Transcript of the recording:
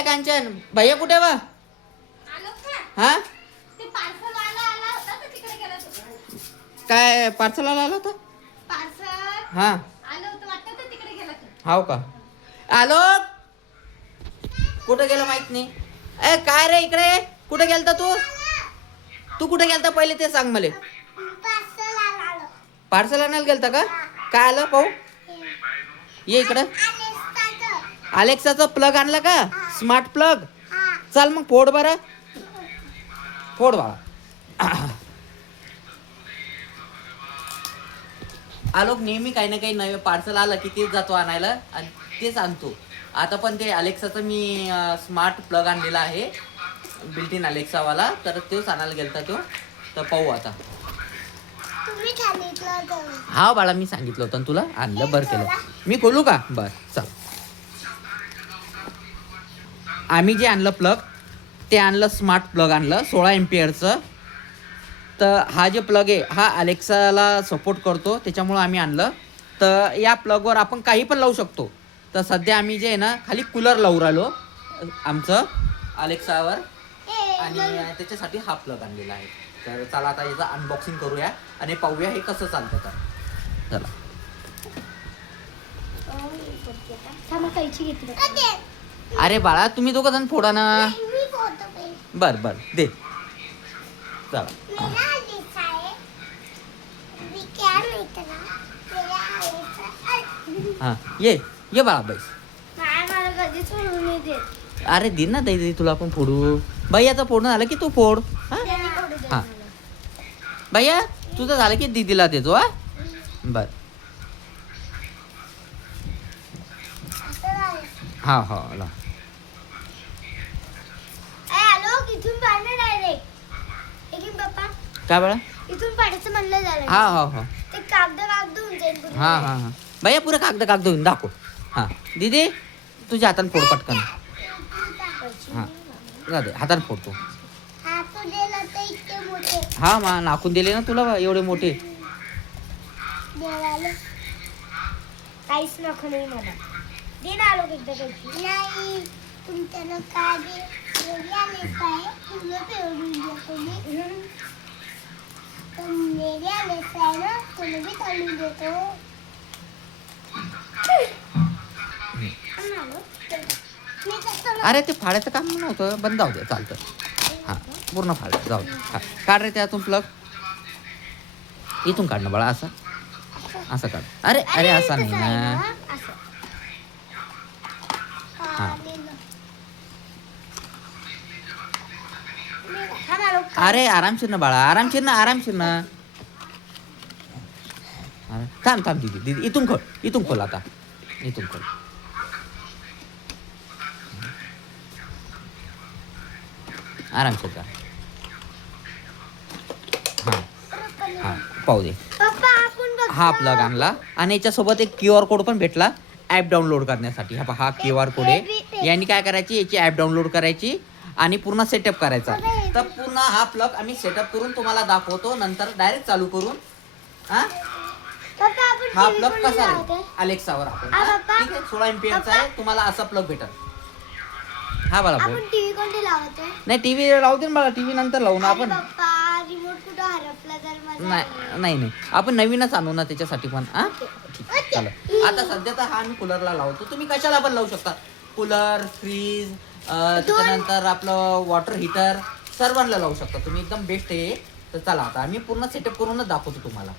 ए कांचन भैया कुठे वा हा काय पार्सल आला होता हा हाव का आलो कुठे गेला माहित नाही ए काय रे इकडे कुठे गेलता तू कुठे गेलता पहिले ते सांग मला पार्सल आणायला गेलता का काय आलं पाहू ये इकडं अलेक्साचा प्लग आणला का स्मार्ट प्लग चल मग फोड बरं फोड बाळा आलोक नेहमी काही ना काही नवे पार्सल आलं की तेच जातो आणायला आणि तेच आणतो आता पण ते अलेक्साचं मी स्मार्ट प्लग आणलेला आहे बिल्ट इन अलेक्सावाला तर तोच आणायला गेलता तो तर पाहू आता हा बाळा मी सांगितलं होतं तुला आणलं बरं केलं मी खोलू का बर चल आम्ही जे आणलं प्लग ते आणलं स्मार्ट प्लग आणलं 16 एम्पियरचं तर हा जे प्लग आहे हा अलेक्साला सपोर्ट करतो त्याच्यामुळं आम्ही आणलं तर या प्लगवर आपण काही पण लावू शकतो तर सध्या आम्ही जे आहे ना खाली कूलर लावू राहिलो आमचं अलेक्सावर आणि त्याच्यासाठी हा प्लग आणलेला आहे तर चला आता याचं अनबॉक्सिंग करूया आणि पाहूया हे कसं चालतं तर चला अरे बाळा तुम्ही दोघं जण फोडा ना बर बर दे चला हा ये बाळा बैस अरे दे ना दे तुला आपण फोडू भैयाचं फोडणं झालं की तू फोड हा भैया तुझं झालं की दीदीला देतो हा बर हा हा ला काय बाळा इथून पाडायचं म्हणलं झालं हा हा हा ते कागद होऊन जाईल हा हा हा भैया पुरं कागद होऊन दाखव हा दीदी तुझ्या हाताने फोड पटकन हा दे हाताने फोडतो हा मा नाकून दिले ना तुला एवढे मोठे काहीच नको नाही मला दे ना आलो एकदा काही नाही तुमच्याला काय अरे ते फाडायचं काम नव्हतं बंद जाऊ दे चालतं हा पूर्ण फाड जाऊ दे हा काढ रे त्यातून प्लग इथून काढ ना बाळा असं असं काढ अरे अरे असा नाही ना हा अरे आरामशीर ना बाळा आरामशीर ना थांब दीदी इथून खोल आता इथून खोल आरामशीर का हा पाहू दे हा प्लग आणला आणि याच्यासोबत एक QR कोड पण भेटला ॲप डाउनलोड करण्यासाठी हा QR कोड आहे यांनी काय करायची याची ॲप डाउनलोड करायची आणि पूर्ण सेटअप करायचा तर पूर्ण हा प्लग आम्ही सेटअप करून तुम्हाला दाखवतो नंतर डायरेक्ट चालू करून हा प्लग कसा आहे अलेक्सावर आपण ठीक आहे 16 एम्पियरचा आहे तुम्हाला असा प्लग भेटेल हा बाळा आपण टीव्ही कोणती लावतोय नाही टीव्ही लावू दे ना बाळा टीव्ही नंतर लावू ना आपण रिमोट कुठं हरपला तर नाही आपण नवीनच आणू ना त्याच्यासाठी पण हा ठीक चला आता सध्या तर हा आम्ही कूलरला लावतो तुम्ही कशाला पण लावू शकता कूलर फ्रीज त्याच्यानंतर आपलं वॉटर हीटर सर्वांना लावू शकता तुम्ही एकदम बेस्ट आहे तर चला आता आम्ही पूर्ण सेटअप करूनच दाखवतो तुम्हाला